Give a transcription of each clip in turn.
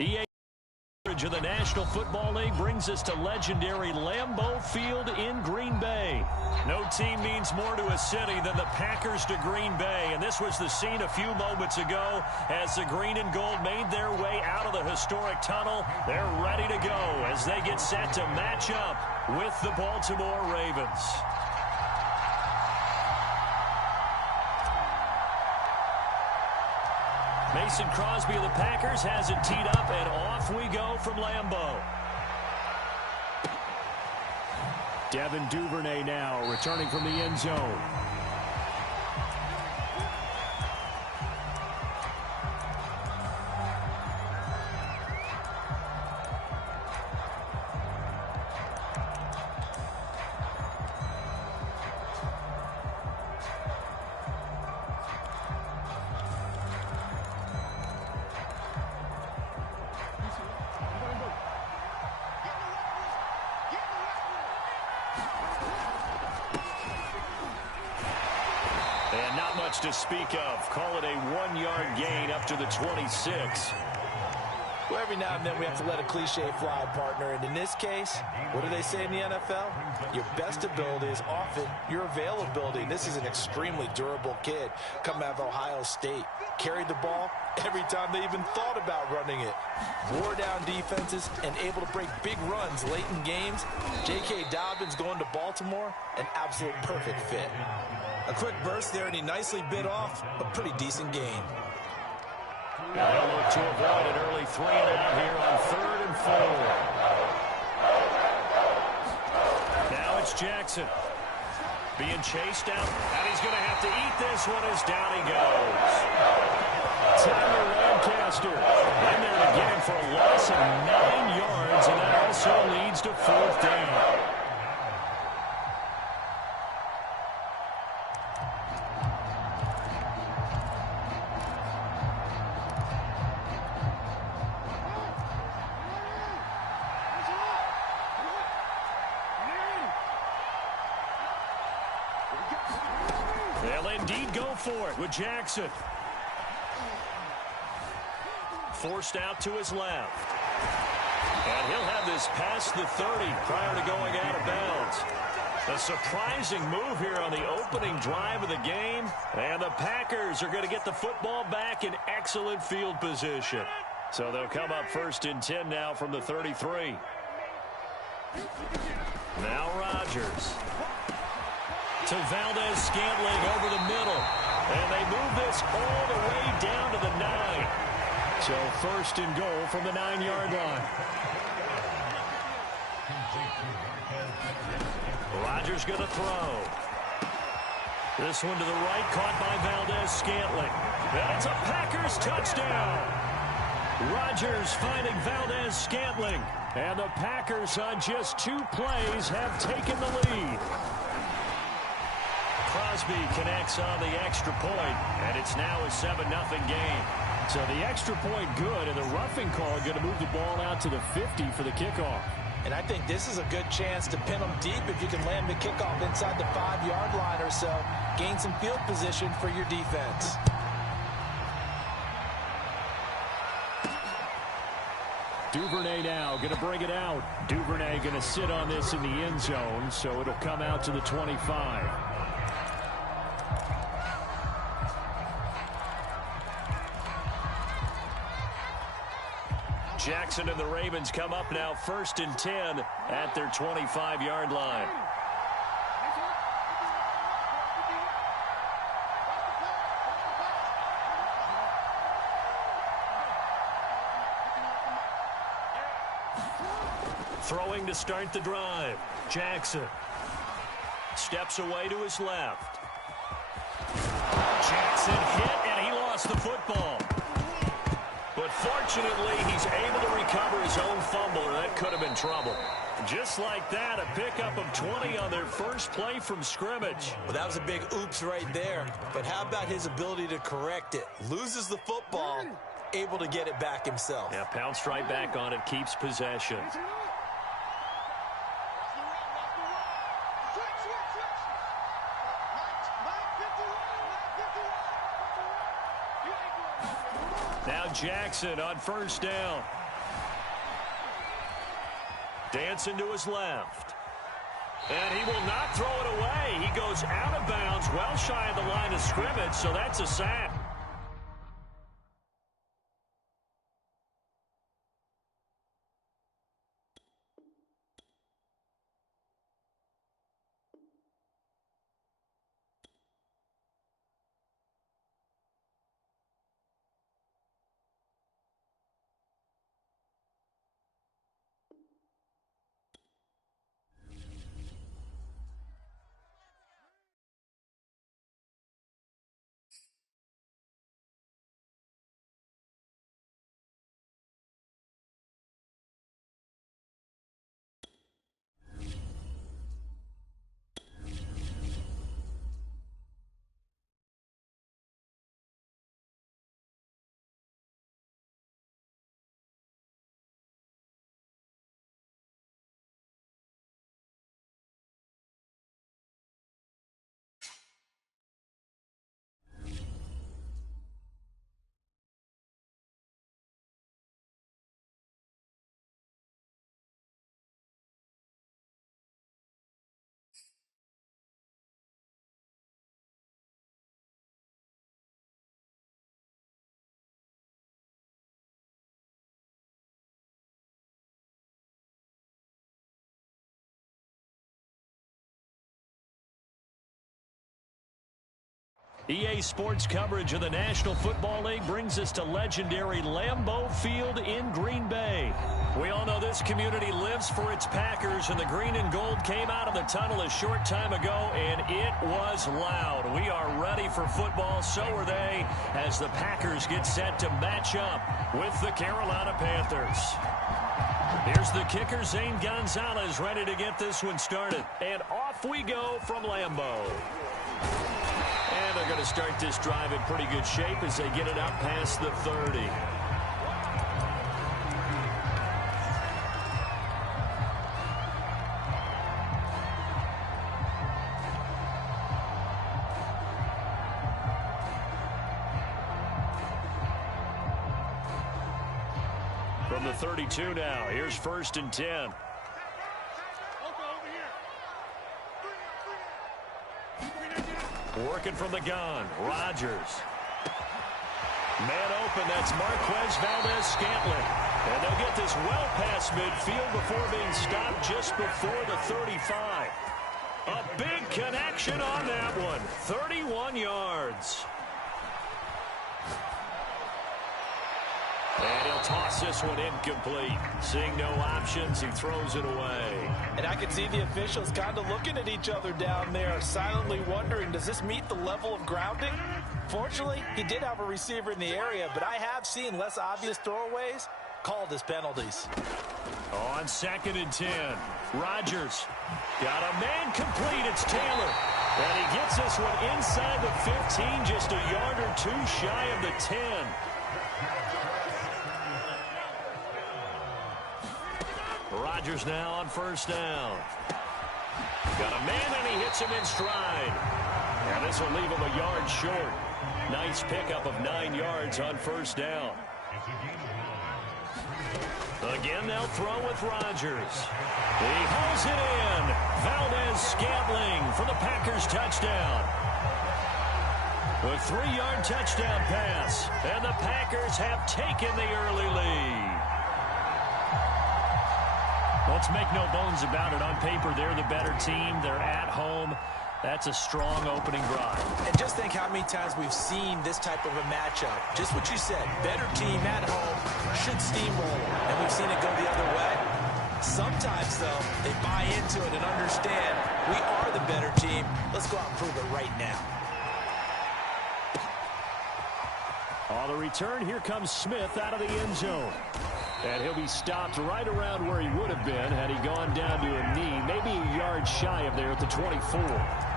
EA of the National Football League brings us to legendary Lambeau Field in Green Bay. No team means more to a city than the Packers to Green Bay, and this was the scene a few moments ago as the green and gold made their way out of the historic tunnel. They're ready to go as they get set to match up with the Baltimore Ravens. Mason Crosby of the Packers has it teed up, and off we go from Lambeau. Devin Duvernay now returning from the end zone. And not much to speak of. Call it a 1-yard gain up to the 26. Well, every now and then we have to let a cliche fly, partner. And in this case, what do they say in the NFL? Your best ability is often your availability. This is an extremely durable kid coming out of Ohio State. Carried the ball every time they even thought about running it. Wore down defenses and able to break big runs late in games. J.K. Dobbins going to Baltimore, an absolute perfect fit. A quick burst there, and he nicely bit off a pretty decent gain. Now they'll look to avoid an early 3-and-out here on 3rd and 4. Now it's Jackson. Being chased out, and he's going to have to eat this one as down he goes. Tyler Lancaster in there to get him for a loss of 9 yards, and that also leads to 4th down. They'll indeed go for it with Jackson. Forced out to his left. And he'll have this past the 30 prior to going out of bounds. A surprising move here on the opening drive of the game. And the Packers are going to get the football back in excellent field position. So they'll come up 1st and 10 now from the 33. Now Rodgers. To Valdez-Scantling over the middle. And they move this all the way down to the 9. So 1st and goal from the 9-yard line. Rodgers going to throw. This one to the right, caught by Valdez-Scantling. That's a Packers touchdown. Rodgers finding Valdez-Scantling. And the Packers on just 2 plays have taken the lead. Crosby connects on the extra point, and it's now a 7-0 game. So the extra point good, and the roughing call going to move the ball out to the 50 for the kickoff. And I think this is a good chance to pin them deep if you can land the kickoff inside the 5-yard line or so. Gain some field position for your defense. Duvernay now going to bring it out. Duvernay going to sit on this in the end zone, so it'll come out to the 25. Jackson and the Ravens come up now 1st and 10 at their 25-yard line. Throwing to start the drive. Jackson steps away to his left. Jackson hit, and he lost the football. But fortunately, he's able to recover his own fumble, or that could have been trouble. Just like that, a pickup of 20 on their first play from scrimmage. Well, that was a big oops right there. But how about his ability to correct it? Loses the football, able to get it back himself. Yeah, pounced right back on it, keeps possession. Now Jackson on 1st down. Dancing to his left. And he will not throw it away. He goes out of bounds, well shy of the line of scrimmage, so that's a sack. EA Sports coverage of the National Football League brings us to legendary Lambeau Field in Green Bay. We all know this community lives for its Packers, and the green and gold came out of the tunnel a short time ago, and it was loud. We are ready for football, so are they, as the Packers get set to match up with the Carolina Panthers. Here's the kicker, Zane Gonzalez, ready to get this one started. And off we go from Lambeau. And they're going to start this drive in pretty good shape as they get it up past the 30. From the 32 now, here's 1st and 10. Working from the gun, Rodgers. Man open, that's Marquez Valdez-Scantling. And they'll get this well past midfield before being stopped just before the 35. A big connection on that one, 31 yards. And he'll toss this one incomplete. Seeing no options, he throws it away. And I can see the officials kind of looking at each other down there, silently wondering, does this meet the level of grounding? Fortunately, he did have a receiver in the area, but I have seen less obvious throwaways called as penalties. On 2nd and 10, Rodgers got a man complete. It's Taylor. And he gets this one inside the 15, just a yard or two shy of the 10. Rodgers now on 1st down. Got a man, and he hits him in stride. And this will leave him a yard short. Nice pickup of 9 yards on 1st down. Again, they'll throw with Rodgers. He hauls it in. Valdez-Scantling for the Packers touchdown. A 3-yard touchdown pass. And the Packers have taken the early lead. Let's make no bones about it. On paper, they're the better team. They're at home. That's a strong opening drive. And just think how many times we've seen this type of a matchup. Just what you said, better team at home should steamroll, and we've seen it go the other way. Sometimes, though, they buy into it and understand we are the better team. Let's go out and prove it right now. On the return, here comes Smith out of the end zone. And he'll be stopped right around where he would have been had he gone down to a knee, maybe a yard shy of there at the 24.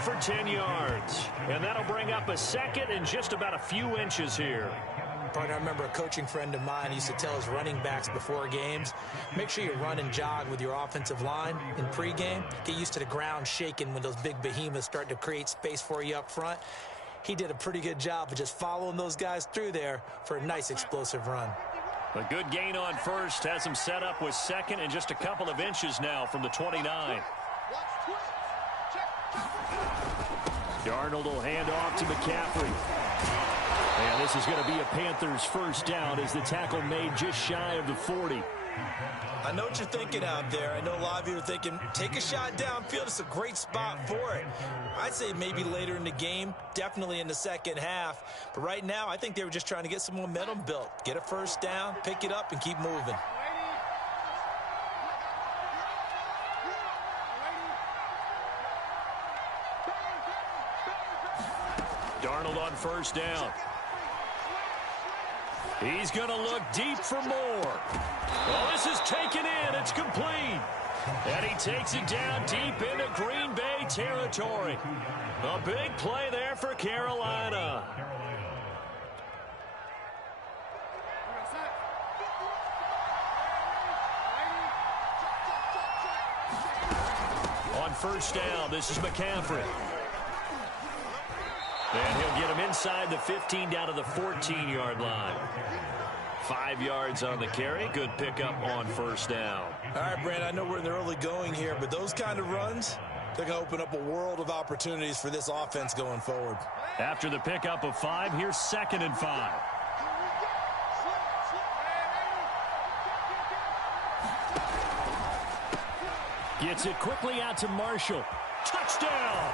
for 10 yards. And that'll bring up a second and just about a few inches here. Partner, I remember a coaching friend of mine used to tell his running backs before games, make sure you run and jog with your offensive line in pregame. Get used to the ground shaking when those big behemoths start to create space for you up front. He did a pretty good job of just following those guys through there for a nice explosive run. A good gain on first has him set up with second and just a couple of inches now from the 29. Darnold will hand off to McCaffrey. And this is going to be a Panthers first down as the tackle made just shy of the 40. I know what you're thinking out there. I know a lot of you are thinking, take a shot downfield. It's a great spot for it. I'd say maybe later in the game, definitely in the second half. But right now, I think they were just trying to get some momentum built. Get a first down, pick it up, and keep moving. Darnold on first down. He's going to look deep for more. Well, this is taken in. It's complete. And he takes it down deep into Green Bay territory. A big play there for Carolina. On first down, this is McCaffrey. And he'll get him inside the 15 down to the 14-yard line. 5 yards on the carry. Good pickup on first down. All right, Brand, I know we're in the early going here, but those kind of runs, they're going to open up a world of opportunities for this offense going forward. After the pickup of 5, here's 2nd and 5. Gets it quickly out to Marshall. Touchdown!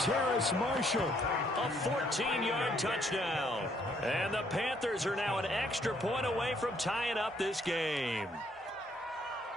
Terrace Marshall, a 14-yard touchdown. And the Panthers are now an extra point away from tying up this game.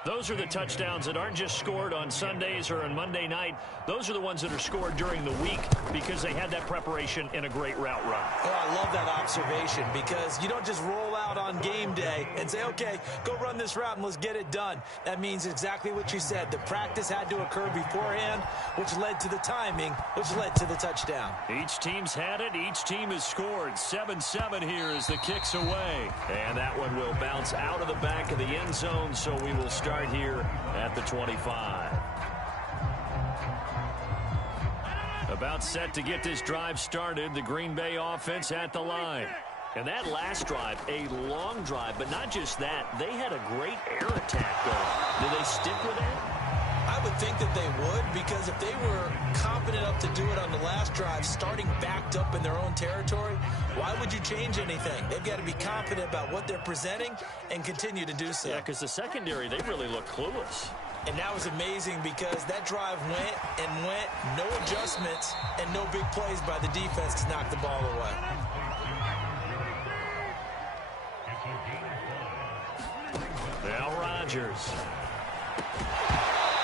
Those are the touchdowns that aren't just scored on Sundays or on Monday night. Those are the ones that are scored during the week because they had that preparation in a great route run. Oh, I love that observation because you don't just roll out on game day and say, okay, go run this route and let's get it done. That means exactly what you said. The practice had to occur beforehand, which led to the timing, which led to the touchdown. Each team's had it. Each team has scored. 7-7 here as the kick's away. And that one will bounce out of the back of the end zone, so we will start here at the 25. About set to get this drive started. The Green Bay offense at the line. And that last drive, a long drive, but not just that. They had a great air attack going. Did they stick with that? I would think that they would, because if they were confident enough to do it on the last drive, starting backed up in their own territory, why would you change anything? They've got to be confident about what they're presenting and continue to do so. Yeah, because the secondary, they really look clueless. And that was amazing because that drive went and went, no adjustments, and no big plays by the defense to knock the ball away. Now Rodgers.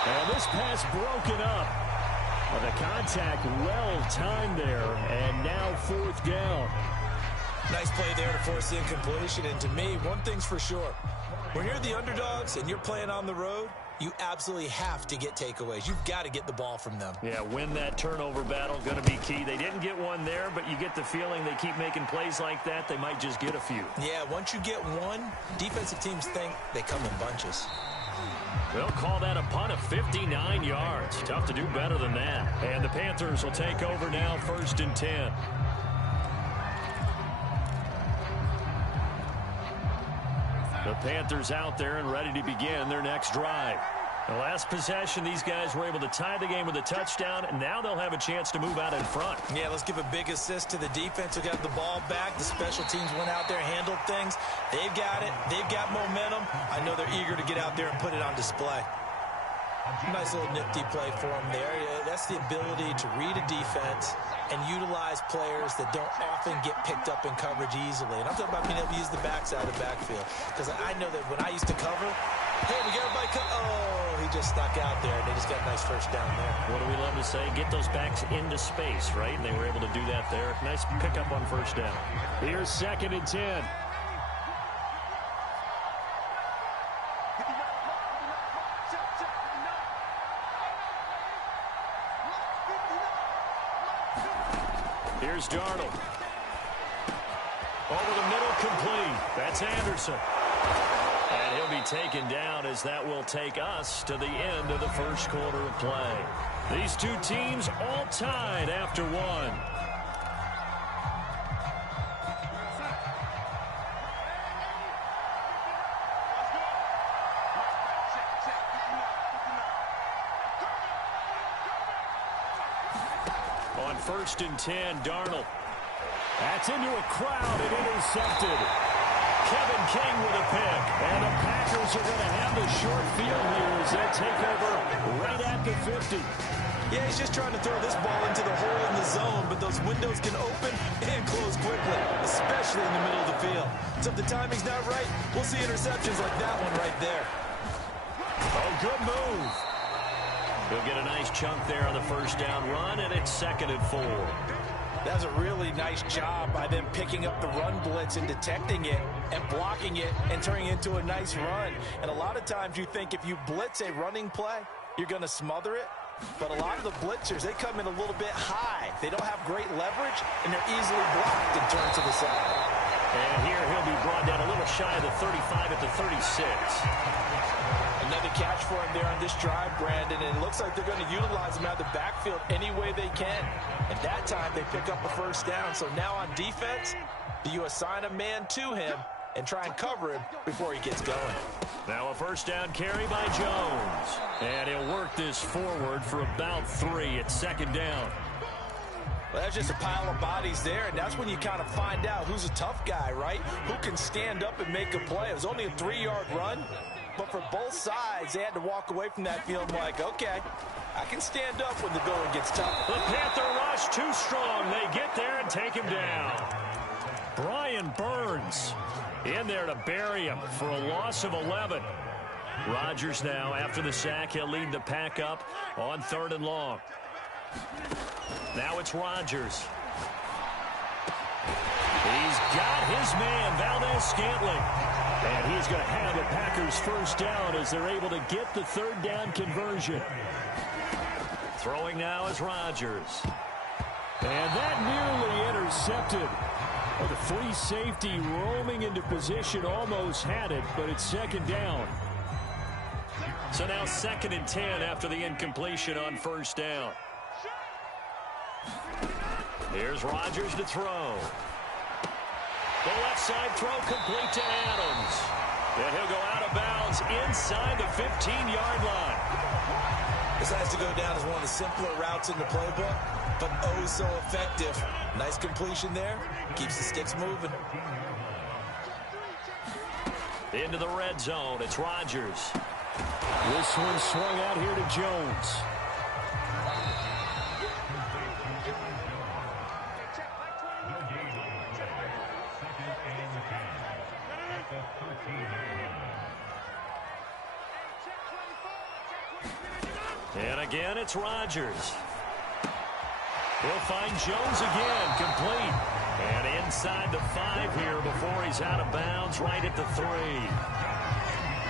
And this pass broken up. Well, the contact well timed there, and now 4th down. Nice play there to force the incompletion. And to me, one thing's for sure. When you're the underdogs and you're playing on the road, you absolutely have to get takeaways. You've got to get the ball from them. Yeah, win that turnover battle, going to be key. They didn't get one there, but you get the feeling they keep making plays like that, they might just get a few. Yeah, once you get one, defensive teams think they come in bunches. They'll call that a punt of 59 yards. Tough to do better than that. And the Panthers will take over now, 1st and 10. The Panthers out there and ready to begin their next drive. The last possession, these guys were able to tie the game with a touchdown, and now they'll have a chance to move out in front. Yeah, let's give a big assist to the defense who got the ball back. The special teams went out there, handled things. They've got it. They've got momentum. I know they're eager to get out there and put it on display. Nice little nifty play for them there. Yeah, that's the ability to read a defense and utilize players that don't often get picked up in coverage easily. And I'm talking about being able to use the backside of the backfield. Because I know that when I used to cover, hey, we got everybody oh, he just stuck out there, and they just got a nice first down there. What do we love to say? Get those backs into space, right? And they were able to do that there. Nice pickup on first down. Here's 2nd and 10. Here's Darnold. Over the middle, complete. That's Anderson. And he'll be taken down as that will take us to the end of the first quarter of play. These two teams all tied after one. On 1st and 10, Darnold. That's into a crowd and intercepted. Kevin King with a pick. And the Packers are going to have the short field here as they take over right at the 50. Yeah, he's just trying to throw this ball into the hole in the zone, but those windows can open and close quickly, especially in the middle of the field. So if the timing's not right, we'll see interceptions like that one right there. Oh, good move. He'll get a nice chunk there on the first down run, and it's 2nd and 4. That was a really nice job by them picking up the run blitz and detecting it and blocking it and turning it into a nice run. And a lot of times you think if you blitz a running play, you're going to smother it. But a lot of the blitzers, they come in a little bit high. They don't have great leverage, and they're easily blocked and turned to the side. And here he'll be brought down a little shy of the 35 at the 36. Another catch for him there on this drive, Brandon, and it looks like they're going to utilize him out of the backfield any way they can. And that time they pick up a first down. So now on defense, do you assign a man to him and try and cover him before he gets going? Now a first down carry by Jones. And he'll work this forward for about 3 at 2nd down. Well, that's just a pile of bodies there, and that's when you kind of find out who's a tough guy, right? Who can stand up and make a play. It was only a 3-yard run, but for both sides, they had to walk away from that feeling like, okay, I can stand up when the going gets tough. The Panther rush too strong. They get there and take him down. Brian Burns in there to bury him for a loss of 11. Rodgers now, after the sack, he'll lead the pack up on 3rd and long. Now it's Rodgers. He's got his man, Valdez-Scantling. And he's going to have the Packers first down as they're able to get the 3rd down conversion. Throwing now is Rodgers. And that nearly intercepted. Well, the free safety roaming into position almost had it, but it's 2nd down. So now 2nd and 10 after the incompletion on 1st down. Here's Rodgers to throw. The left side throw complete to Adams. And he'll go out of bounds inside the 15-yard line. This has to go down as one of the simpler routes in the playbook, but oh so effective. Nice completion there. Keeps the sticks moving. Into the red zone. It's Rodgers. This one swung out here to Jones. And again, it's Rodgers. He'll find Jones again, complete. And inside the 5 here before he's out of bounds, right at the 3.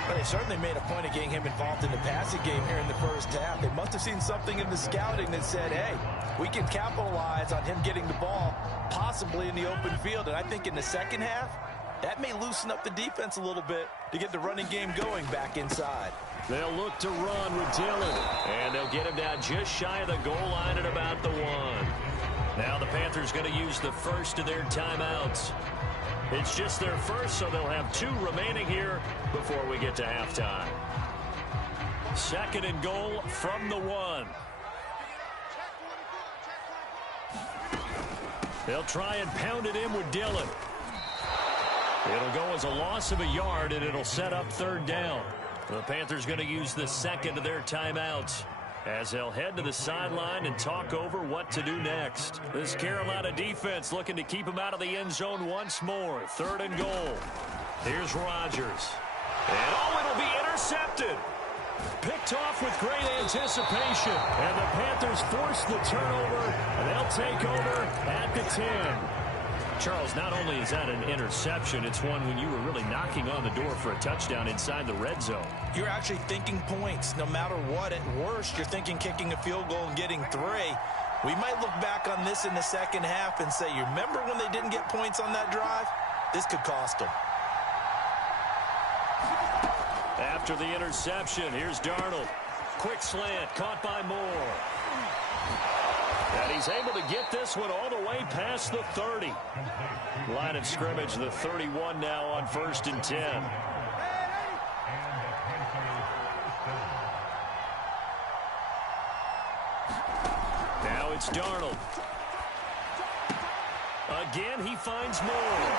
But they certainly made a point of getting him involved in the passing game here in the first half. They must have seen something in the scouting that said, hey, we can capitalize on him getting the ball, possibly in the open field. And I think in the second half, that may loosen up the defense a little bit to get the running game going back inside. They'll look to run with Dillon. And they'll get him down just shy of the goal line at about the 1. Now the Panthers going to use the first of their timeouts. It's just their first, so they'll have 2 remaining here before we get to halftime. 2nd and goal from the 1. They'll try and pound it in with Dillon. It'll go as a loss of a yard, and it'll set up 3rd down. The Panthers going to use the second of their timeouts as they'll head to the sideline and talk over what to do next. This Carolina defense looking to keep them out of the end zone once more. 3rd and goal. Here's Rodgers. And it'll be intercepted. Picked off with great anticipation. And the Panthers force the turnover, and they'll take over at the 10. Charles, not only is that an interception, it's one when you were really knocking on the door for a touchdown inside the red zone. You're actually thinking points no matter what. At worst, you're thinking kicking a field goal and getting 3. We might look back on this in the second half and say, you remember when they didn't get points on that drive? This could cost them. After the interception, here's Darnold. Quick slant, caught by Moore. And he's able to get this one all the way past the 30. Line of scrimmage, the 31 now on 1st and 10. Now it's Darnold. Again, he finds Moore.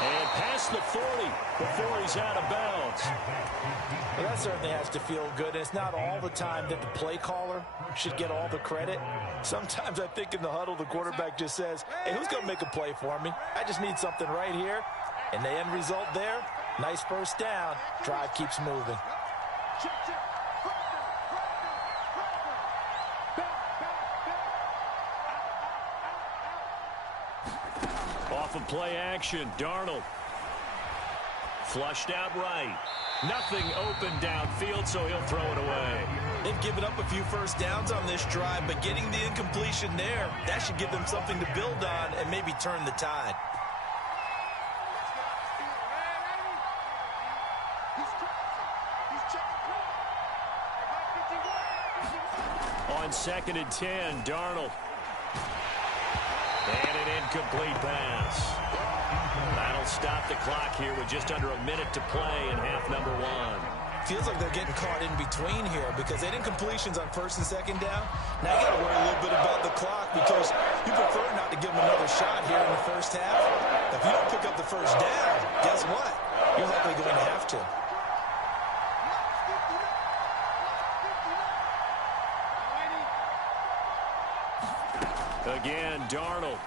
And past the 40 before he's out of bounds. Well, that certainly has to feel good. It's not all the time that the play caller should get all the credit. Sometimes I think in the huddle, the quarterback just says, hey, who's going to make a play for me? I just need something right here. And the end result there, nice first down. Drive keeps moving. Off of play action, Darnold. Flushed out right. Nothing open downfield, so he'll throw it away. They've given up a few first downs on this drive, but getting the incompletion there, that should give them something to build on and maybe turn the tide. On 2nd and 10, Darnold. And an incomplete pass. That'll stop the clock here with just under a minute to play in half number 1. Feels like they're getting caught in between here because they didn't completions on 1st and 2nd down. Now you got to worry a little bit about the clock because you prefer not to give them another shot here in the first half. If you don't pick up the first down, guess what? You're likely going to have to. Again, Darnold.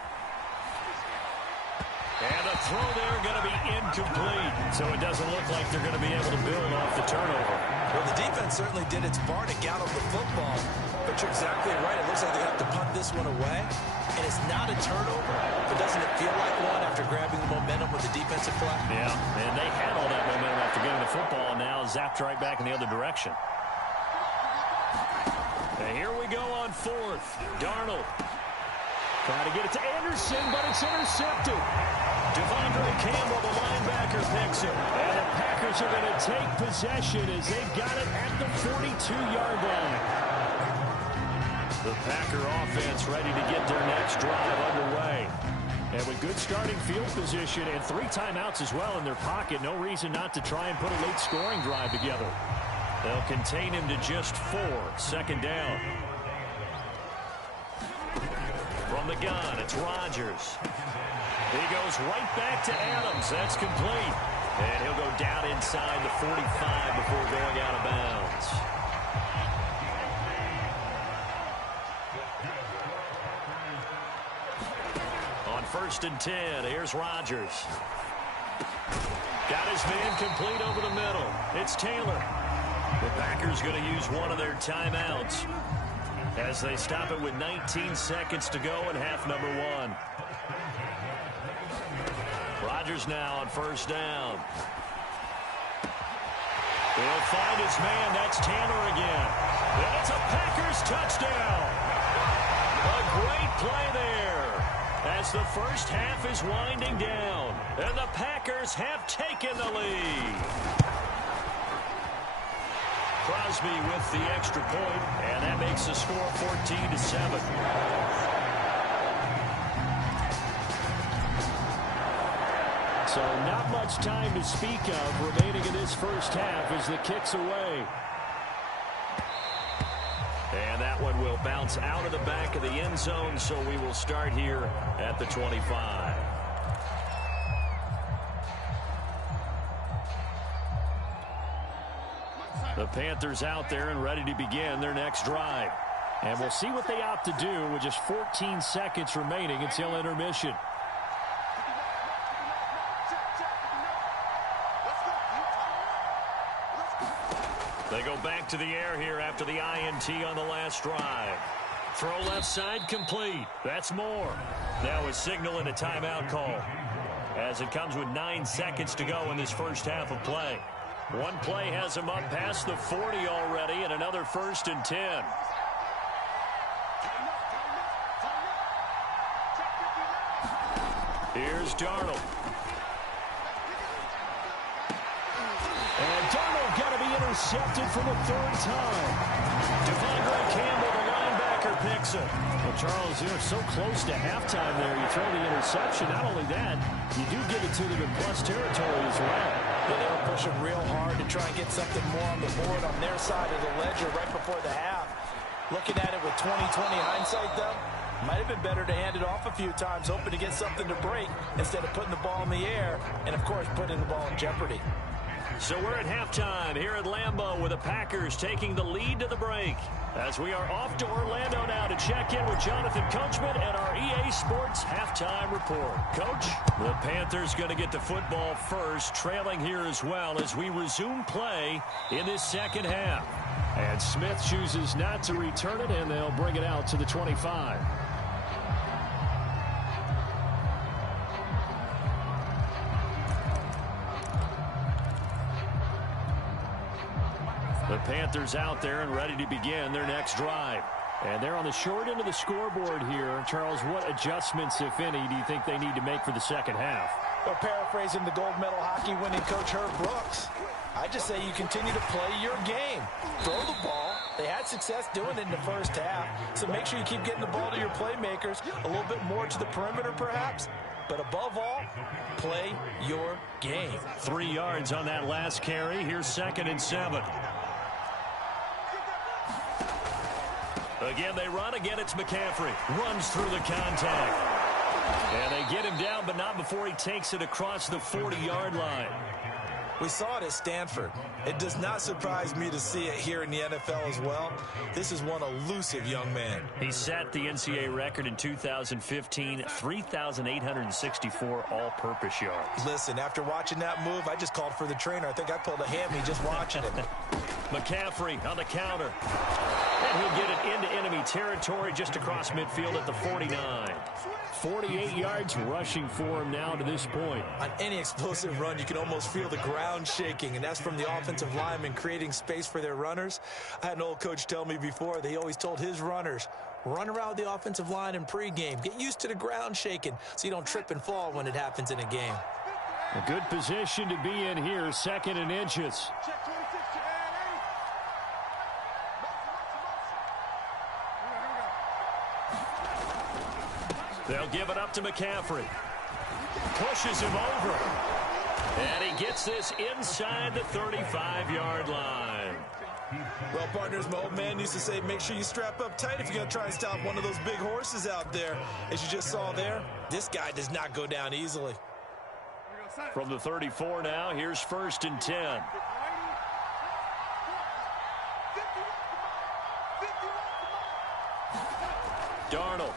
And the throw there going to be incomplete. So it doesn't look like they're going to be able to build off the turnover. Well, the defense certainly did its part to gallop the football. But you're exactly right. It looks like they have to punt this one away. And it's not a turnover, but doesn't it feel like one after grabbing the momentum with the defensive play? Yeah, and they had all that momentum after getting the football, and now zapped right back in the other direction. And here we go on 4th. Darnold. Trying to get it to Anderson, but it's intercepted. Devondre Campbell, the linebacker, picks it. And the Packers are going to take possession as they've got it at the 42-yard line. The Packer offense ready to get their next drive underway. And with good starting field position and 3 timeouts as well in their pocket, no reason not to try and put a late scoring drive together. They'll contain him to just 4, 2nd down. From the gun, it's Rodgers. He goes right back to Adams. That's complete. And he'll go down inside the 45 before going out of bounds. On 1st and 10, here's Rodgers. Got his man complete over the middle. It's Taylor. The Packers going to use one of their timeouts as they stop it with 19 seconds to go in half number 1. Rodgers now on 1st down. He'll find his man. That's Taylor again. And it's a Packers touchdown. A great play there as the first half is winding down. And the Packers have taken the lead. Crosby with the extra point, and that makes the score 14-7. So not much time to speak of remaining in this first half as the kick's away. And that one will bounce out of the back of the end zone, so we will start here at the 25. The Panthers out there and ready to begin their next drive. And we'll see what they opt to do with just 14 seconds remaining until intermission. They go back to the air here after the INT on the last drive. Throw left side complete. That's Moore. Now a signal and a timeout call as it comes with 9 seconds to go in this first half of play. One play has him up past the 40 already, and another 1st and 10. Here's Darnold. And Darnold got to be intercepted for the third time. Devondre Campbell, the linebacker, picks it. Well, Charles, you're so close to halftime there. You throw the interception. Not only that, you do give it to them in plus territory as well. Yeah, they were pushing real hard to try and get something more on the board on their side of the ledger right before the half. Looking at it with 20/20 hindsight, though, might have been better to hand it off a few times, hoping to get something to break instead of putting the ball in the air and, of course, putting the ball in jeopardy. So we're at halftime here at Lambeau with the Packers taking the lead to the break. As we are off to Orlando now to check in with Jonathan Coachman and our EA Sports halftime report. Coach, the Panthers going to get the football first, trailing here as well as we resume play in this second half. And Smith chooses not to return it, and they'll bring it out to the 25. The Panthers out there and ready to begin their next drive. And they're on the short end of the scoreboard here. Charles, what adjustments, if any, do you think they need to make for the second half? Well, paraphrasing the gold medal hockey winning coach Herb Brooks, I just say you continue to play your game. Throw the ball. They had success doing it in the first half, so make sure you keep getting the ball to your playmakers, a little bit more to the perimeter perhaps, but above all, play your game. 3 yards on that last carry. Here's 2nd and 7. Again, they run. Again, it's McCaffrey. Runs through the contact. And they get him down, but not before he takes it across the 40-yard line. We saw it at Stanford. It does not surprise me to see it here in the NFL as well. This is one elusive young man. He set the NCAA record in 2015, 3,864 all-purpose yards. Listen, after watching that move, I just called for the trainer. I think I pulled a hammy just watching it. McCaffrey on the counter. And he'll get it into enemy territory just across midfield at the 49. 48 yards rushing for him now to this point. On any explosive run, you can almost feel the ground shaking, and that's from the offensive linemen creating space for their runners. I had an old coach tell me before that he always told his runners, run around the offensive line in pregame. Get used to the ground shaking so you don't trip and fall when it happens in a game. A good position to be in here, 2nd and inches. They'll give it up to McCaffrey. Pushes him over. And he gets this inside the 35-yard line. Well, partners, my old man used to say, make sure you strap up tight if you're going to try and stop one of those big horses out there. As you just saw there, this guy does not go down easily. From the 34 now, here's 1st and 10. Darnold.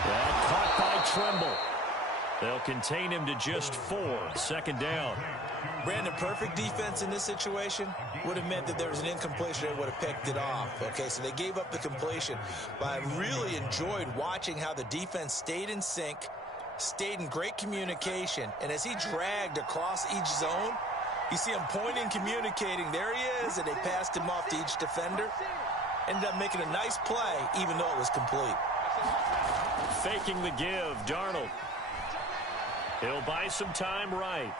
And caught by Trimble. They'll contain him to just 4. 2nd down. Brandon, perfect defense in this situation would have meant that there was an incompletion. They would have picked it off. Okay, so they gave up the completion. But I really enjoyed watching how the defense stayed in sync, stayed in great communication. And as he dragged across each zone, you see him pointing, communicating. There he is, and they passed him off to each defender. Ended up making a nice play, even though it was complete. Faking the give, Darnold. He'll buy some time right.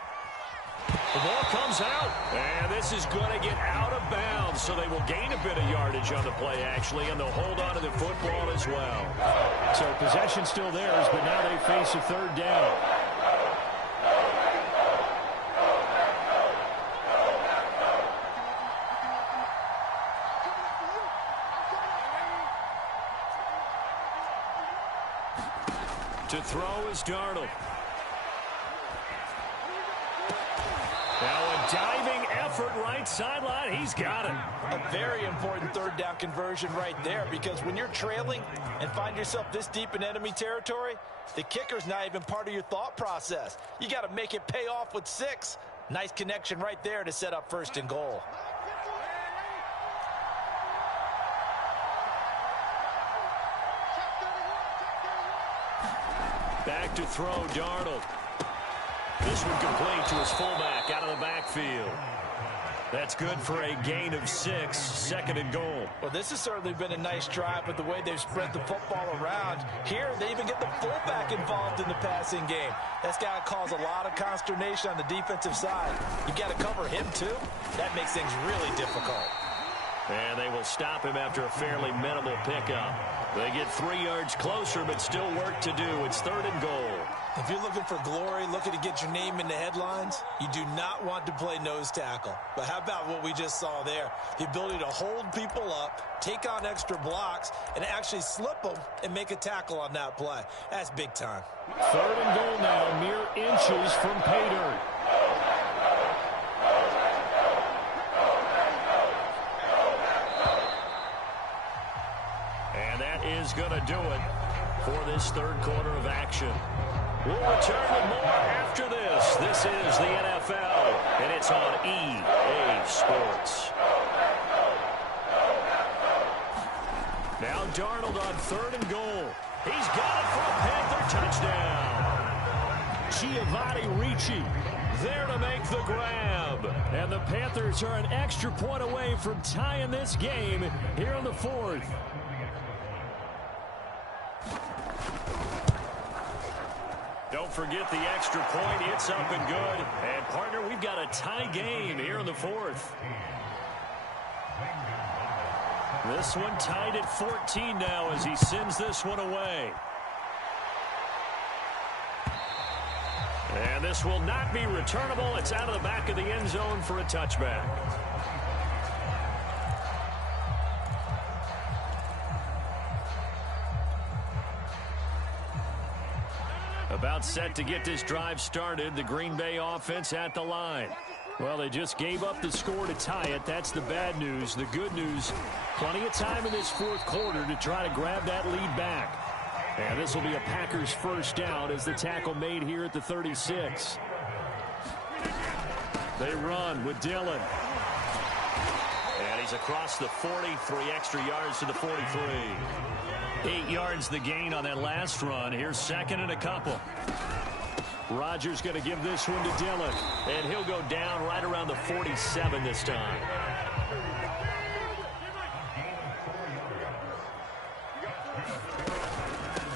The ball comes out, and this is going to get out of bounds, so they will gain a bit of yardage on the play, actually, and they'll hold on to the football as well. So possession still theirs, but now they face a 3rd down. To throw is Darnold. Now a diving effort right sideline. He's got it. A very important 3rd down conversion right there, because when you're trailing and find yourself this deep in enemy territory, the kicker's not even part of your thought process. You got to make it pay off with 6. Nice connection right there to set up 1st and goal. Back to throw, Darnold. This one complete to his fullback out of the backfield. That's good for a gain of 6, 2nd and goal. Well, this has certainly been a nice drive with the way they've spread the football around. Here, they even get the fullback involved in the passing game. That's got to cause a lot of consternation on the defensive side. You got to cover him, too. That makes things really difficult. And they will stop him after a fairly minimal pickup. They get 3 yards closer, but still work to do. It's 3rd and goal. If you're looking for glory, looking to get your name in the headlines, you do not want to play nose tackle. But how about what we just saw there? The ability to hold people up, take on extra blocks, and actually slip them and make a tackle on that play. That's big time. 3rd and goal now, mere inches from pay dirt. And that is going to do it for this 3rd quarter of action. We'll return with more after this. This is the NFL, and it's on EA Sports. Now Darnold on 3rd and goal. He's got it for a Panther touchdown. Giovanni Ricci There to make the grab. And the Panthers are an extra point away from tying this game here in the 4th. Don't forget the extra point. It's up and good. And, partner, we've got a tie game here in the 4th. This one tied at 14 now as he sends this one away. And this will not be returnable. It's out of the back of the end zone for a touchback. About set to get this drive started. The Green Bay offense at the line. Well, they just gave up the score to tie it. That's the bad news. The good news, plenty of time in this 4th quarter to try to grab that lead back. And this will be a Packers first down as the tackle made here at the 36. They run with Dillon. And he's across the 40, 3 extra yards to the 43. 8 yards the gain on that last run. Here's 2nd and a couple. Rodgers going to give this one to Dillon. And he'll go down right around the 47 this time.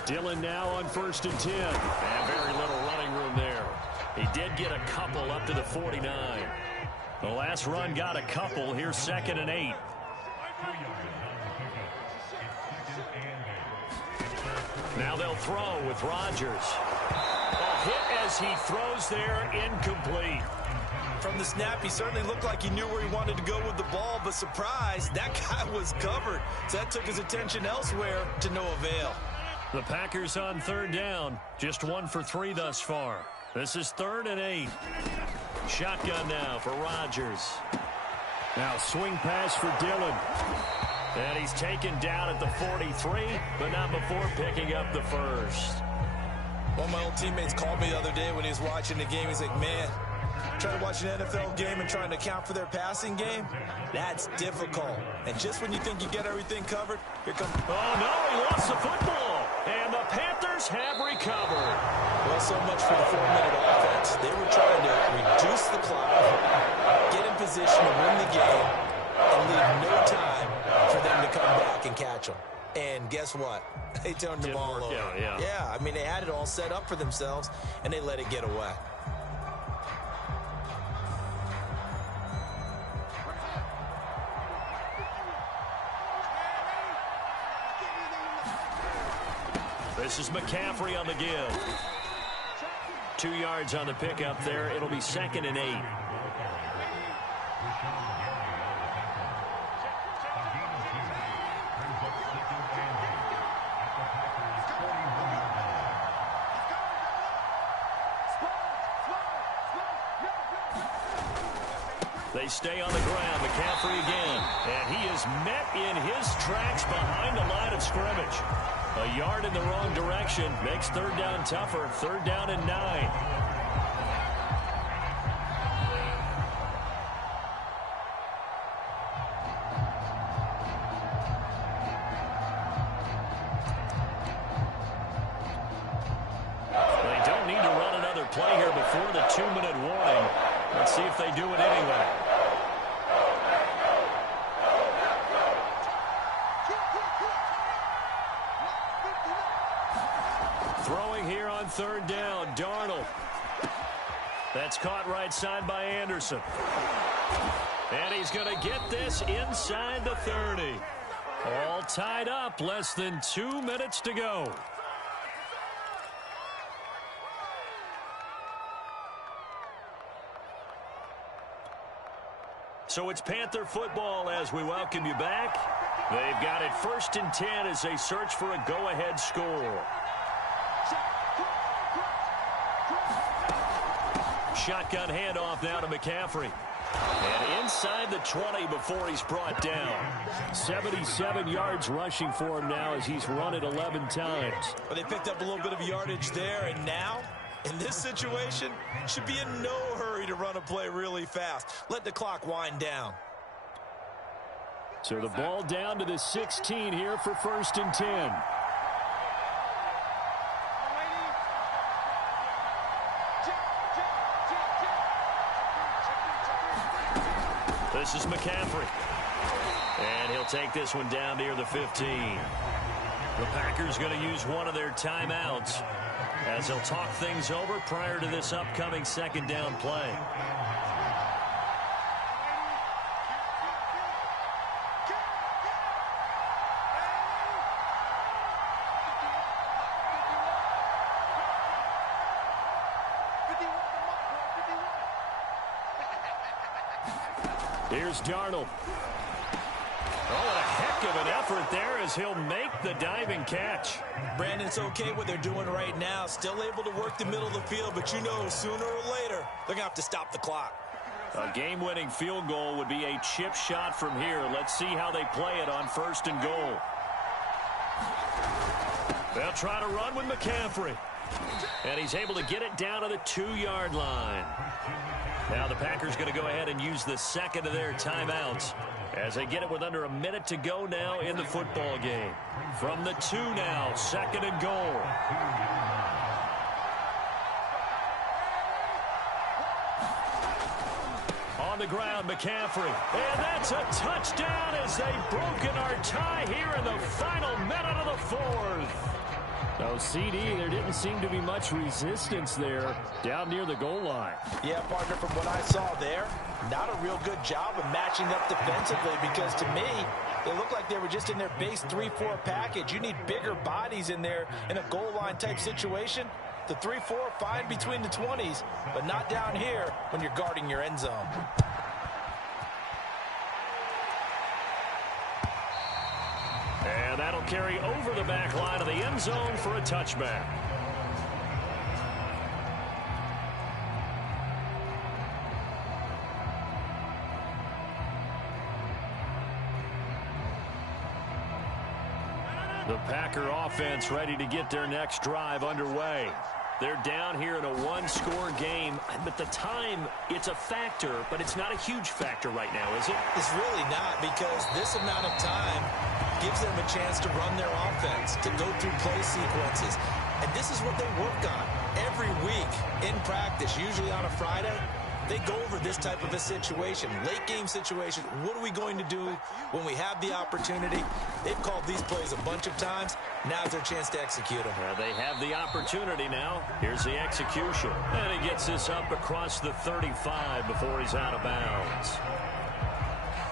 Dillon now on 1st and 10. And very little running room there. He did get a couple up to the 49. The last run got a couple. Here's 2nd and 8. Now they'll throw with Rodgers. A hit as he throws there, incomplete. From the snap, he certainly looked like he knew where he wanted to go with the ball, but surprise, that guy was covered. So that took his attention elsewhere to no avail. The Packers on 3rd down. Just 1 for 3 thus far. This is 3rd and 8. Shotgun now for Rodgers. Now swing pass for Dillon. And he's taken down at the 43, but not before picking up the first. One of my old teammates called me the other day when he was watching the game. He's like, man, trying to watch an NFL game and trying to account for their passing game, that's difficult. And just when you think you get everything covered, here comes... Oh, no, he lost the football. And the Panthers have recovered. Well, so much for the 4-minute offense. They were trying to reduce the clock, get in position to win the game, and leave no time for them to come back and catch them. And guess what? They turned the ball over. Yeah, I mean, they had it all set up for themselves, and they let it get away. This is McCaffrey on the give. 2 yards on the pickup there. It'll be 2nd and 8. They stay on the ground. McCaffrey again. And he is met in his tracks behind the line of scrimmage. A yard in the wrong direction makes 3rd down tougher. 3rd down and 9. They don't need to run another play here before the 2-minute warning. Let's see if they do it anyway. third down. Darnold. That's caught right side by Anderson. And he's going to get this inside the 30. All tied up. Less than 2 minutes to go. So it's Panther football as we welcome you back. They've got it 1st and 10 as they search for a go-ahead score. Shotgun handoff now to McCaffrey. And inside the 20 before he's brought down. 77 yards rushing for him now as he's run it 11 times. Well, they picked up a little bit of yardage there, and now, in this situation, should be in no hurry to run a play really fast. Let the clock wind down. So the ball down to the 16 here for 1st and 10. This is McCaffrey. And he'll take this one down near the 15. The Packers going to use one of their timeouts as they'll talk things over prior to this upcoming 2nd down play. Here's Darnold. Oh, what a heck of an effort there as he'll make the diving catch. Brandon, it's okay what they're doing right now. Still able to work the middle of the field, but you know sooner or later they're going to have to stop the clock. A game-winning field goal would be a chip shot from here. Let's see how they play it on 1st and goal. They'll try to run with McCaffrey. And he's able to get it down to the 2-yard line. Now the Packers going to go ahead and use the 2nd of their timeouts as they get it with under a minute to go now in the football game. From the 2 now, 2nd and goal. On the ground, McCaffrey. And that's a touchdown as they've broken our tie here in the final minute of the 4th. Oh, CD, there didn't seem to be much resistance there down near the goal line. Yeah, partner, from what I saw there, not a real good job of matching up defensively because to me, they looked like they were just in their base 3-4 package. You need bigger bodies in there in a goal line type situation. The 3-4 fine between the 20s, but not down here when you're guarding your end zone. And that'll carry over the back line of the end zone for a touchback. The Packer offense ready to get their next drive underway. They're down here in a one-score game, but the time, it's a factor, but it's not a huge factor right now, is it? It's really not, because this amount of time gives them a chance to run their offense, to go through play sequences. And this is what they work on every week in practice, usually on a Friday. They go over this type of a situation, late game situation. What are we going to do when we have the opportunity? They've called these plays a bunch of times. Now's their chance to execute them. They have the opportunity now. Here's the execution. And he gets this up across the 35 before he's out of bounds.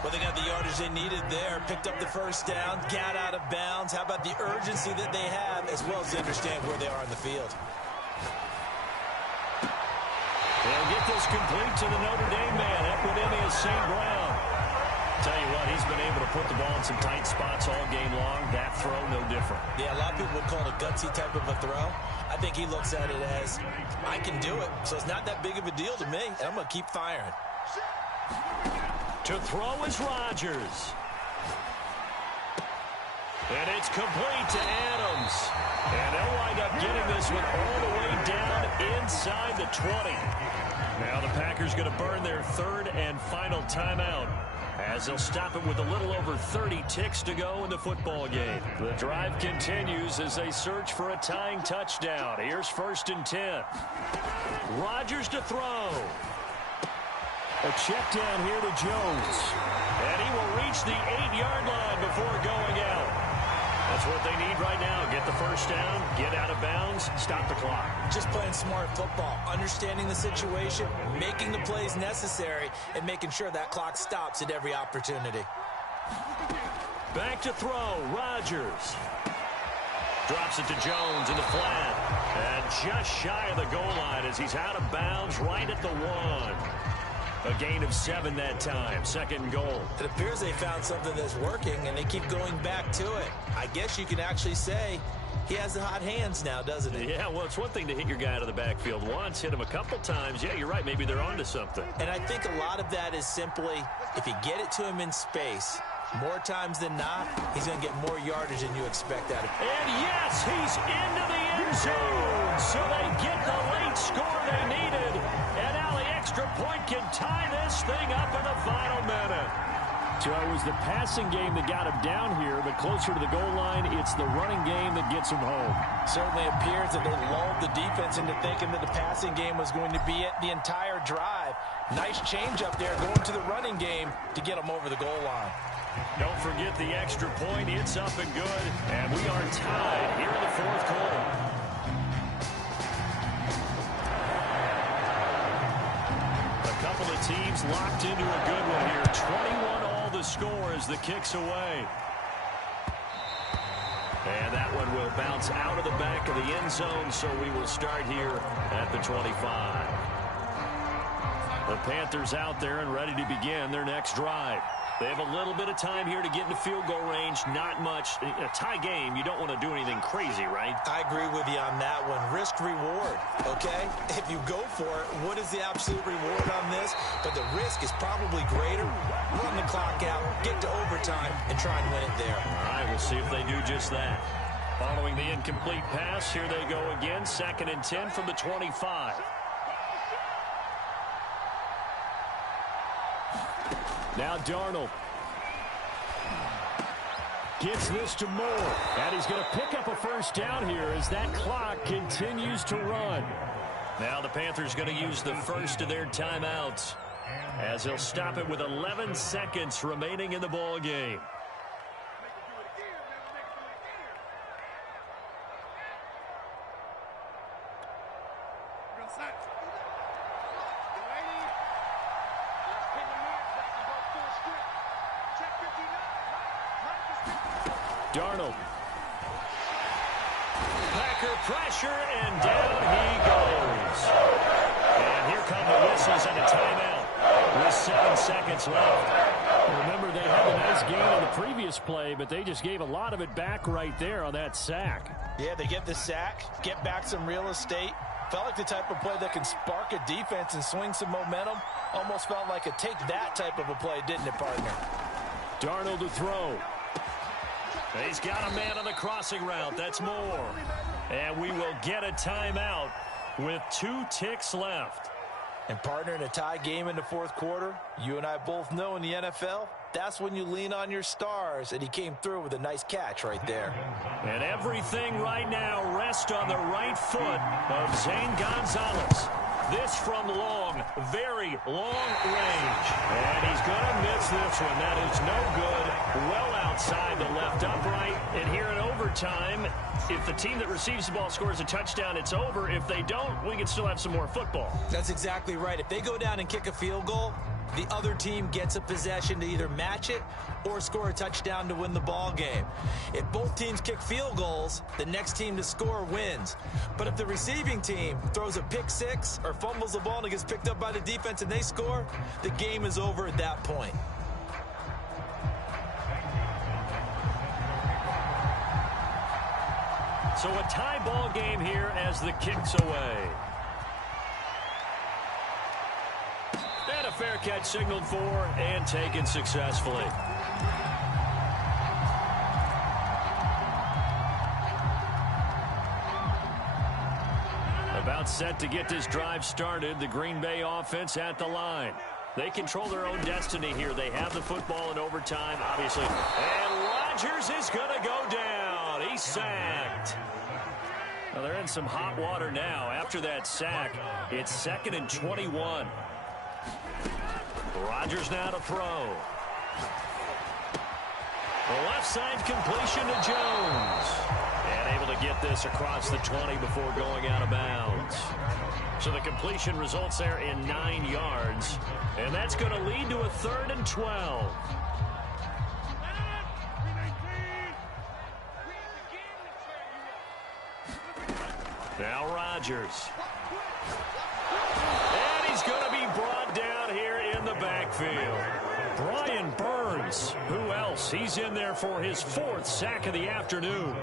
Well, they got the yardage they needed there. Picked up the first down, got out of bounds. How about the urgency that they have, as well as they understand where they are in the field? They'll get this complete to the Notre Dame man, Equinemius St. Brown. Tell you what, he's been able to put the ball in some tight spots all game long. That throw, no different. Yeah, a lot of people would call it a gutsy type of a throw. I think he looks at it as, I can do it, so it's not that big of a deal to me, and I'm going to keep firing. To throw is Rodgers. And it's complete to Adams. And they'll wind up getting this one all the way down inside the 20. Now the Packers going to burn their third and final timeout as they'll stop it with a little over 30 ticks to go in the football game. The drive continues as they search for a tying touchdown. Here's 1st and 10. Rodgers to throw. A check down here to Jones. And he will reach the 8-yard line before going out. That's what they need right now. Get the first down, get out of bounds, stop the clock. Just playing smart football, understanding the situation, making the plays necessary, and making sure that clock stops at every opportunity. Back to throw, Rodgers. Drops it to Jones in the flat. And just shy of the goal line as he's out of bounds right at the 1. A gain of 7 that time. Second and goal. It appears they found something that's working, and they keep going back to it. I guess you can actually say he has the hot hands now, doesn't he? Yeah, well, it's one thing to hit your guy out of the backfield once, hit him a couple times. Yeah, you're right. Maybe they're onto something. And I think a lot of that is simply if you get it to him in space, more times than not, he's going to get more yardage than you expect out of him. And yes, he's into the end zone. So they get the late score they needed. And now the extra point can tie this thing up in the final minute. So it was the passing game that got him down here, but closer to the goal line, it's the running game that gets him home. Certainly appears that they lulled the defense into thinking that the passing game was going to be it the entire drive. Nice change up there going to the running game to get them over the goal line. Don't forget the extra point. It's up and good. And we are tied here in the fourth quarter. A couple of teams locked into a good one here. 21 all the score as the kick's away. And that one will bounce out of the back of the end zone, so we will start here at the 25. The Panthers out there and ready to begin their next drive. They have a little bit of time here to get into field goal range. Not much. In a tie game, you don't want to do anything crazy, right? I agree with you on that one. Risk-reward, okay? If you go for it, what is the absolute reward on this? But the risk is probably greater. Run the clock out, get to overtime, and try and win it there. All right, we'll see if they do just that. Following the incomplete pass, here they go again. 2nd and 10 from the 25. Now Darnold gets this to Moore, and he's going to pick up a first down here as that clock continues to run. Now the Panthers going to use the first of their timeouts as they'll stop it with 11 seconds remaining in the ball game. Darnold. Packer pressure, and down he goes. And here come the whistles and a timeout with 7 seconds left. Remember, they had a nice gain on the previous play, but they just gave a lot of it back right there on that sack. Yeah, they get the sack, get back some real estate. Felt like the type of play that can spark a defense and swing some momentum. Almost felt like a take-that type of a play, didn't it, partner? Darnold to throw. He's got a man on the crossing route. That's Moore. And we will get a timeout with 2 ticks left. And, partner, in a tie game in the fourth quarter, you and I both know in the NFL, that's when you lean on your stars, and he came through with a nice catch right there. And everything right now rests on the right foot of Zane Gonzalez. This from long, very long range. And he's going to miss this one. That is no good. Well outside the left upright. And here in overtime, if the team that receives the ball scores a touchdown, it's over. If they don't, we can still have some more football. That's exactly right. If they go down and kick a field goal, the other team gets a possession to either match it or score a touchdown to win the ball game. If both teams kick field goals, the next team to score wins. But if the receiving team throws a pick six or fumbles the ball and it gets picked up by the defense and they score, the game is over at that point. So a tie ball game here as the kick's away. And a fair catch signaled for and taken successfully. About set to get this drive started, the Green Bay offense at the line. They control their own destiny here. They have the football in overtime, obviously. And Rodgers is going to go down. He's sacked. Well, they're in some hot water now. After that sack, it's 2nd and 21. Rodgers now to throw. The left side completion to Jones. And able to get this across the 20 before going out of bounds. So the completion results there in 9 yards. And that's going to lead to a 3rd and 12. Now Rodgers. And he's going to be brought down here in the backfield. Brian Burns. Who else? He's in there for his 4th sack of the afternoon.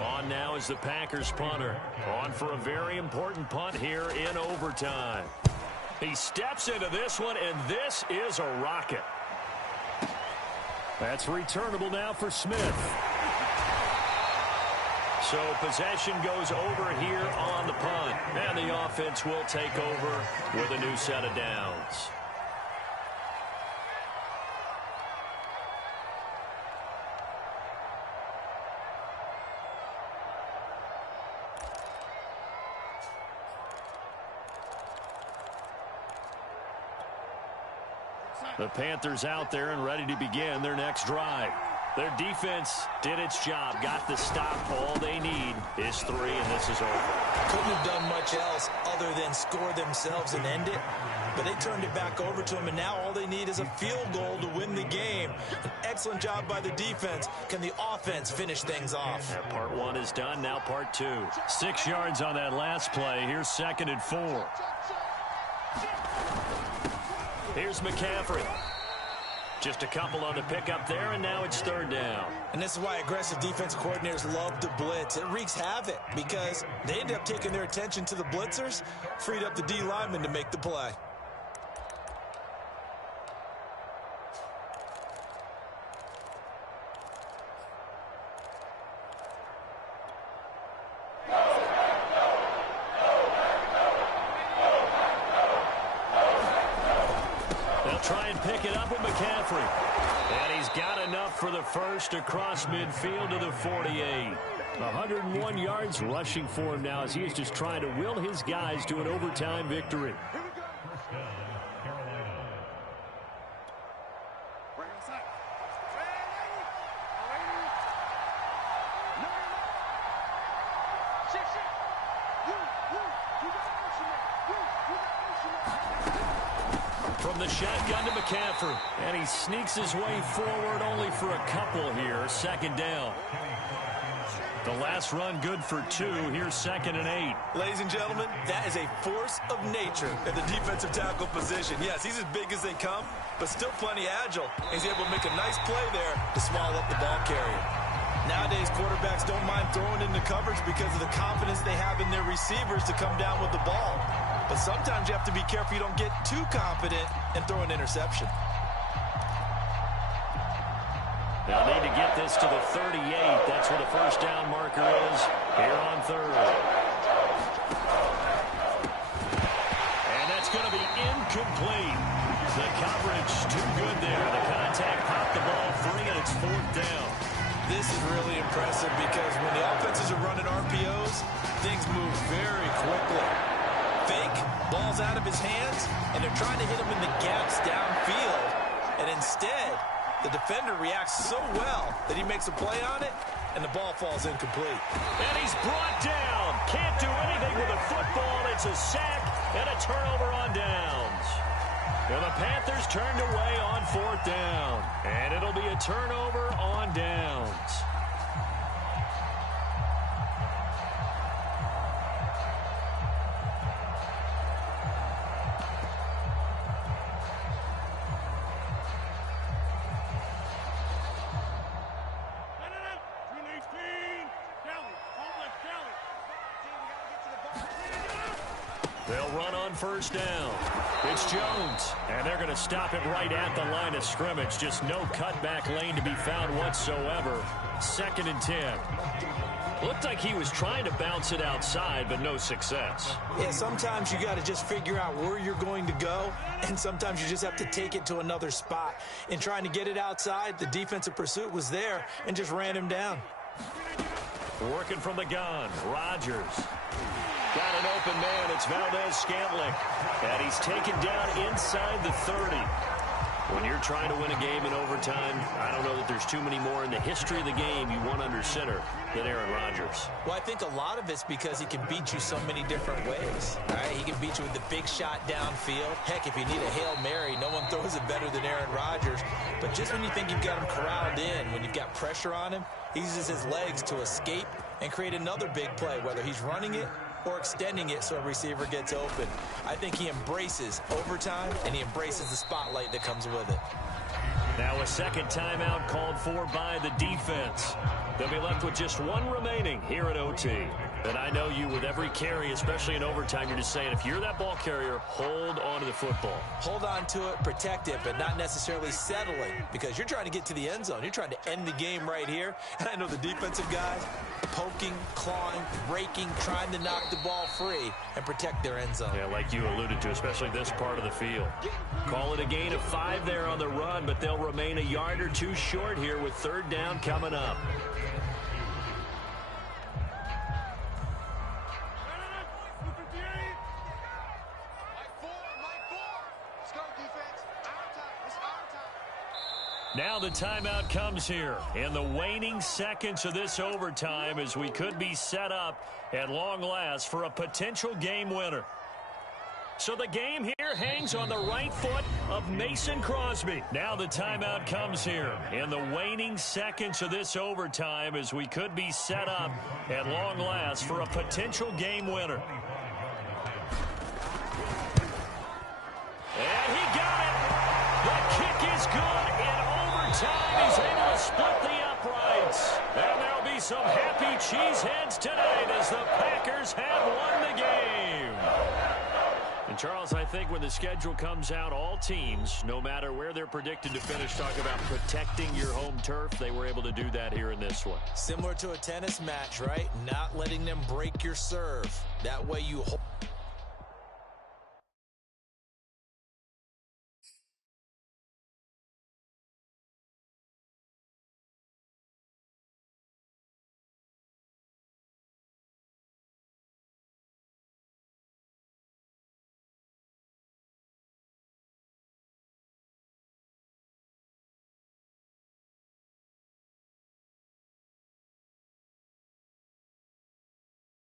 On now is the Packers punter. On for a very important punt here in overtime. He steps into this one, and this is a rocket. That's returnable now for Smith. So possession goes over here on the punt. And the offense will take over with a new set of downs. The Panthers out there and ready to begin their next drive. Their defense did its job, got the stop. All they need is 3, and this is over. Couldn't have done much else other than score themselves and end it. But they turned it back over to them, and now all they need is a field goal to win the game. An excellent job by the defense. Can the offense finish things off? Yeah, part 1 is done, now part 2. 6 yards on that last play. Here's 2nd and 4. Here's McCaffrey. Just a couple on the pickup there, and now it's 3rd down. And this is why aggressive defense coordinators love to blitz. It wreaks havoc because they end up taking their attention to the blitzers, freed up the D lineman to make the play. Try and pick it up with McCaffrey. And he's got enough for the first across midfield to the 48. 101 yards rushing for him now as he is just trying to will his guys to an overtime victory. From the shotgun to McCaffrey. And he sneaks his way forward only for a couple here. 2nd down. The last run good for 2. Here's 2nd and 8. Ladies and gentlemen, that is a force of nature at the defensive tackle position. Yes, he's as big as they come, but still plenty agile. He's able to make a nice play there to swallow up the ball carrier. Nowadays, quarterbacks don't mind throwing into coverage because of the confidence they have in their receivers to come down with the ball. But sometimes you have to be careful you don't get too confident and throw an interception. They'll need to get this to the 38. That's where the first down marker is here on 3rd. And that's going to be incomplete. The coverage too good there. The contact popped the ball free, and it's 4th down. This is really impressive because when the offenses are running RPOs, things move very quickly. Fake, ball's out of his hands, and they're trying to hit him in the gaps downfield. And instead, the defender reacts so well that he makes a play on it, and the ball falls incomplete. And he's brought down. Can't do anything with a football. It's a sack and a turnover on downs. And the Panthers turned away on 4th down. And it'll be a turnover on downs. They'll run on 1st down. It's Jones, and they're going to stop it right at the line of scrimmage. Just no cutback lane to be found whatsoever. 2nd and 10. Looked like he was trying to bounce it outside, but no success. Yeah, sometimes you got to just figure out where you're going to go, and sometimes you just have to take it to another spot. In trying to get it outside, the defensive pursuit was there and just ran him down. Working from the gun, Rodgers. Got an open man. It's Valdez-Scantling. And he's taken down inside the 30. When you're trying to win a game in overtime, I don't know that there's too many more in the history of the game you want under center than Aaron Rodgers. Well, I think a lot of it's because he can beat you so many different ways. All right, he can beat you with the big shot downfield. Heck, if you need a Hail Mary, no one throws it better than Aaron Rodgers. But just when you think you've got him corralled in, when you've got pressure on him, he uses his legs to escape and create another big play, whether he's running it or extending it so a receiver gets open. I think he embraces overtime, and he embraces the spotlight that comes with it. Now a second timeout called for by the defense. They'll be left with just one remaining here at OT. And I know you, with every carry, especially in overtime, you're just saying, if you're that ball carrier, hold on to the football. Hold on to it, protect it, but not necessarily settling, because you're trying to get to the end zone. You're trying to end the game right here. And I know the defensive guys poking, clawing, raking, trying to knock the ball free and protect their end zone. Yeah, like you alluded to, especially this part of the field. Call it a gain of 5 there on the run, but they'll remain a yard or two short here with third down coming up. Now the timeout comes here in the waning seconds of this overtime as we could be set up at long last for a potential game winner. So the game here hangs on the right foot of Mason Crosby. Now the timeout comes here in the waning seconds of this overtime as we could be set up at long last for a potential game winner. And he got it. The kick is good. He's able to split the uprights. And there'll be some happy cheeseheads tonight as the Packers have won the game. And, Charles, I think when the schedule comes out, all teams, no matter where they're predicted to finish, talk about protecting your home turf. They were able to do that here in this one. Similar to a tennis match, right? Not letting them break your serve. That way you hold